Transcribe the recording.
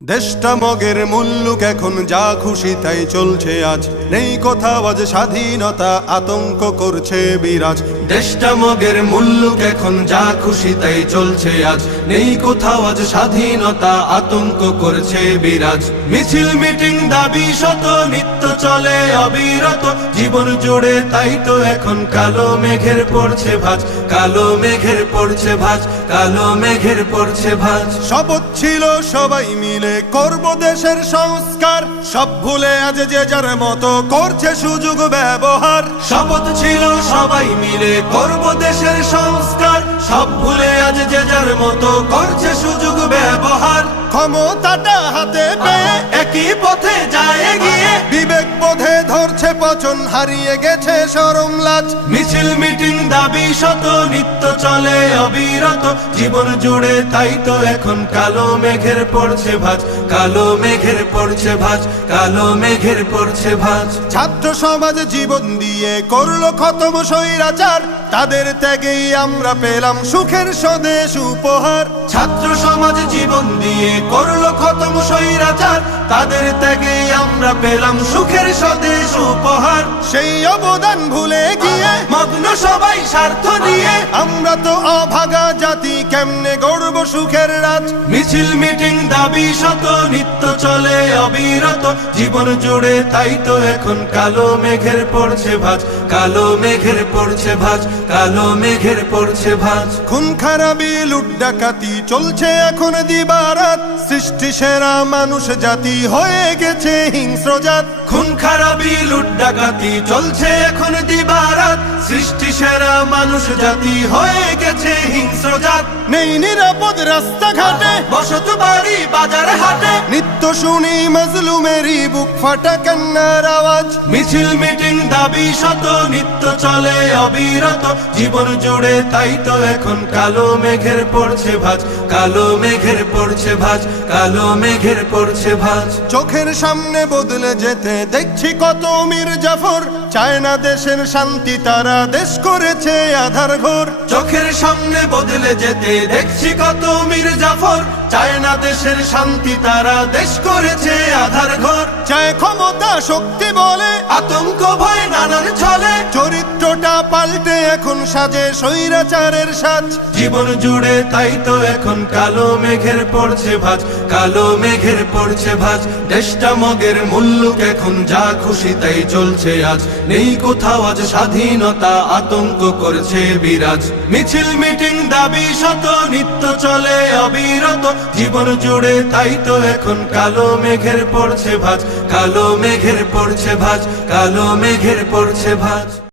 দেশটা মগের মুল্লুক এখন যা খুশি তাই চলছে আজ, নেই কোথাও আজ স্বাধীনতা, আতঙ্ক করছে বিরাজ। দেশটা মগের মুল্লুক এখন যা খুশি তাই চলছে আজ, নেই কোথাও আজ স্বাধীনতা, আতঙ্ক করছে বিরাজ। মিছিল মিটিং দাবি শত নিত্য চলে অবিরত, জীবন জুড়ে তাই তো এখন কালো মেঘের পড়ছে ভাঁজ, কালো মেঘের পড়ছে ভাঁজ, কালো মেঘের পড়ছে ভাঁজ। শপথ ছিল সবাই মিলে করব দেশের সংস্কার, সব ভুলে আজ যে যার মতো করছে সুযোগ ব্যবহার। শপথ ছিল সবাই মিলে করব দেশের সংস্কার, সব ভুলে আজ যে যার মতো করছে সুযোগ ব্যবহার। ক্ষমতাটা হাতে পেয়ে একই পথে যায় এগিয়ে, বিবেক বোধে ধরছে পচন, হারিয়ে গেছে শরম লাজ। মিছিল মিটিং দাবি শত নিত্য চলে অবিরত, জীবন জুড়ে তাই তো এখন কালো মেঘের পড়ছে ভাঁজ, কালো মেঘের পড়ছে ভাঁজ, কালো মেঘের পড়ছে ভাঁজ। ছাত্র সমাজ জীবন দিয়ে করলো খতম স্বৈরাচার, তাদের ত্যাগেই আমরা পেলাম সুখের স্বদেশ উপহার। ছাত্র সমাজ জীবন দিয়ে করলো খতম স্বৈরাচার, তাদের ত্যাগেই আমরা পেলাম সুখের স্বদেশ উপহার। সেই অবদান ভুলে গিয়ে মগ্ন সবাই স্বার্থ নিয়ে, আমরা তো অভাগা জাতি, কেমনে গড়ব সুখের রাজ। মিছিল মিটিং দাবি শত নিত্য চলে অবিরত, জীবন জুড়ে তাই তো এখন কালো মেঘের পড়ছে ভাঁজ, কালো মেঘের পড়ছে ভাঁজ, কালো মেঘের পড়ছে ভাঁজ। খুন খারাপি লুট ডাকাতি চলছে এখন দিবারাত, সৃষ্টি সেরা মানুষ জাতি হয়ে গেছে হিংস্র জাত। খুন খারাপি লুট ডাকাতি চলছে এখন দিবারাত, সৃষ্টি সেরা মানুষ জাতি হয়ে গেছে হিংস্র জাত। নেই নিরাপদ রাস্তাঘাটে, বসত বাড়ি বাজার হাটে, নিত্য শুনি মাজলুমেরই বুক ফাটা কান্নার আওয়াজ। মিছিল মিটিং দাবি শত নিত্য চলে অবিরত, জীবন জুড়ে তাই তো এখন কালো মেঘের পড়ছে ভাঁজ, কালো মেঘের পড়ছে ভাঁজ, কালো মেঘের পড়ছে ভাঁজ। চোখের সামনে বদলে যেতে দেখছি কত মীর জাফর, চায় না দেশের শান্তি, তারা দেশ করেছে আধার ঘর। চোখের সামনে বদলে যেতে দেখছি কত মীর জাফর, চায় না দেশের শান্তি, তারা দেশ করেছে আধার ঘর। চায় ক্ষমতা শক্তি বলে আতঙ্ক ভয় নানান ছলে, চরিত্রটা পাল্টে এখন সাজে স্বৈরাচারের সাজ। জীবন জুড়ে তাই তো এখন কালো মেঘের পড়ছে ভাঁজ, কালো মেঘের পড়ছে ভাঁজ। দেশটা মগের মুল্লুক এখন যা খুশি তাই চলছে আজ, নেই কোথাও আজ স্বাধীনতা, আতঙ্ক করছে বিরাজ। মিছিল মিটিং দাবি শত নিত্য চলে অবিরত, জীবন জুড়ে তাই তো এখন কালো মেঘের পড়ছে ভাঁজ, কালো মেঘের পড়ছে ভাঁজ, কালো মেঘের পড়ছে ভাঁজ।